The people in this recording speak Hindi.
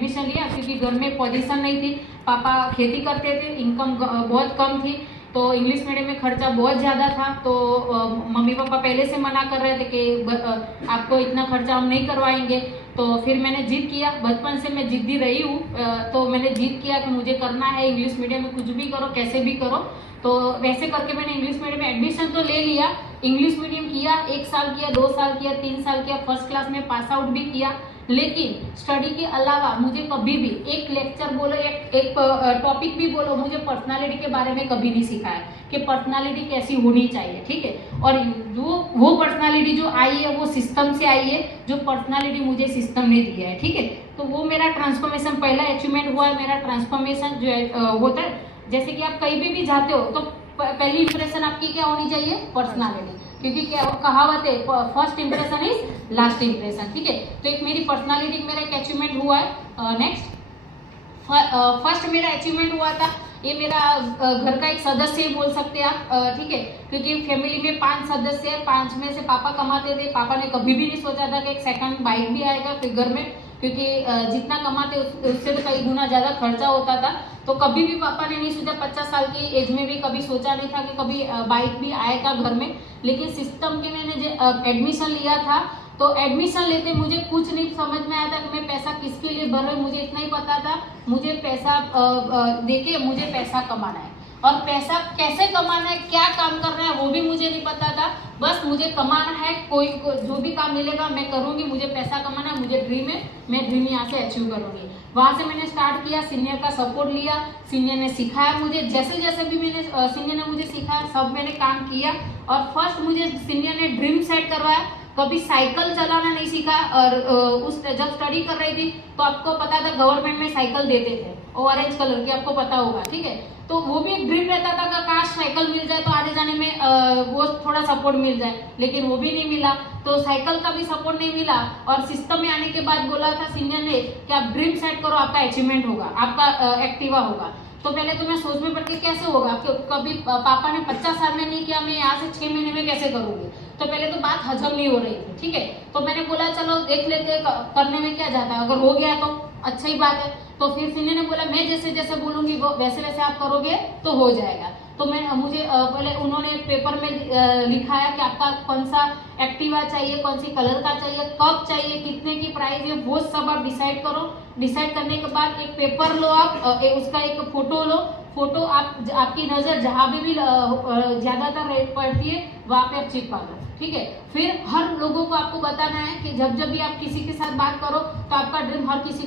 एडमिशन लिया क्योंकि घर में पोजीशन नहीं थी। पापा खेती करते थे, इनकम बहुत कम थी, तो इंग्लिश मीडियम में खर्चा बहुत ज़्यादा था। तो मम्मी पापा पहले से मना कर रहे थे कि आपको इतना खर्चा हम नहीं करवाएंगे। तो फिर मैंने जिद किया, बचपन से मैं जिद्दी रही हूँ, तो मैंने जिद किया कि मुझे करना है इंग्लिश मीडियम में, कुछ भी करो कैसे भी करो। तो वैसे करके मैंने इंग्लिश मीडियम में एडमिशन तो ले लिया। इंग्लिश मीडियम किया, 1 साल किया, 2 साल किया, 3 साल किया, फर्स्ट क्लास में पास आउट भी किया। लेकिन स्टडी के अलावा मुझे कभी भी एक लेक्चर बोलो, एक टॉपिक भी बोलो, मुझे पर्सनालिटी के बारे में कभी नहीं सिखाया कि पर्सनालिटी कैसी होनी चाहिए, ठीक है। और जो वो पर्सनालिटी जो आई है वो सिस्टम से आई है, जो पर्सनालिटी मुझे सिस्टम ने दिया है, ठीक है। तो वो मेरा ट्रांसफॉर्मेशन पहला अचीवमेंट हुआ है। मेरा ट्रांसफॉर्मेशन जो है होता है, जैसे कि आप कहीं भी जाते हो तो पहली इंप्रेशन आपकी क्या होनी चाहिए, पर्सनालिटी, क्योंकि क्या कहावत है, first impression is last impression, ठीक है। तो एक मेरी पर्सनालिटी मेरा एक अचीवमेंट हुआ है। नेक्स्ट फर्स्ट मेरा अचीवमेंट हुआ था, ये मेरा घर का एक सदस्य ही बोल सकते हैं आप, ठीक है, क्योंकि फैमिली में 5 सदस्य है, 5 में से पापा कमाते थे। पापा ने कभी भी नहीं सोचा था कि एक सेकंड बाइक भी आएगा फिर घर में, क्योंकि जितना कमाते उससे तो कई गुना ज्यादा खर्चा होता था। तो कभी भी पापा ने नहीं सोचा, 50 साल की एज में भी कभी सोचा नहीं था कि कभी बाइक भी आएगा घर में। लेकिन सिस्टम के मैंने एडमिशन लिया था, तो एडमिशन लेते मुझे कुछ नहीं समझ में आया था कि मैं पैसा किसके लिए भर रही हूँ। मुझे इतना ही पता था, मुझे पैसा देके मुझे पैसा कमाना है, और पैसा कैसे कमाना है, क्या काम करना है, वो भी मुझे नहीं पता था। बस मुझे कमाना है, कोई जो भी काम मिलेगा मैं करूंगी, मुझे पैसा कमाना है, मुझे ड्रीम है, मैं ड्रीम यहाँ से अचीव करूंगी। वहां से मैंने स्टार्ट किया, सीनियर का सपोर्ट लिया, सीनियर ने सिखाया मुझे, जैसे जैसे भी मैंने सीनियर ने मुझे सिखाया सब मैंने काम किया। और फर्स्ट मुझे सीनियर ने ड्रीम सेट करवाया। कभी साइकिल चलाना नहीं सीखा, और उस जब स्टडी कर रही थी तो आपको पता था गवर्नमेंट में साइकिल देते थे, ऑरेंज कलर की, आपको पता होगा, ठीक है। तो वो भी एक ड्रीम रहता था कि काश साइकिल मिल जाए तो आने जाने में वो थोड़ा सपोर्ट मिल जाए, लेकिन वो भी नहीं मिला। तो साइकिल का भी सपोर्ट नहीं मिला, और सिस्टम में आने के बाद बोला था सीनियर ने कि आप ड्रीम सेट करो, आपका अचीवमेंट होगा, आपका एक्टिवा होगा। तो पहले तो मैं सोच में पड़ के कैसे होगा, कभी पापा ने 50 साल में नहीं किया, मैं यहाँ से 6 महीने में कैसे करूंगी। तो पहले तो बात हजम नहीं हो रही थी, ठीक है। तो मैंने बोला चलो देख लेते, करने में क्या जाता है, अगर हो गया तो अच्छा ही बात है। तो फिर सीनियर ने बोला मैं जैसे जैसे बोलूंगी वो वैसे वैसे आप करोगे तो हो जाएगा। तो मैं मुझे पहले उन्होंने पेपर में लिखाया कि आपका कौन सा एक्टिवा चाहिए, कौन सी कलर का चाहिए, कब चाहिए, कितने की प्राइस है, वो सब आप डिसाइड करो। डिसाइड करने के बाद एक पेपर लो आप, उसका एक फोटो लो। फोटो आपकी नजर जहां भी ज्यादातर रेट पड़ती है वहां पे आप चिपका दो, ठीक है। फिर हर लोगों को आपको बताना है कि जब जब भी आप किसी के साथ बात करो तो आपका ड्रीम हर किसी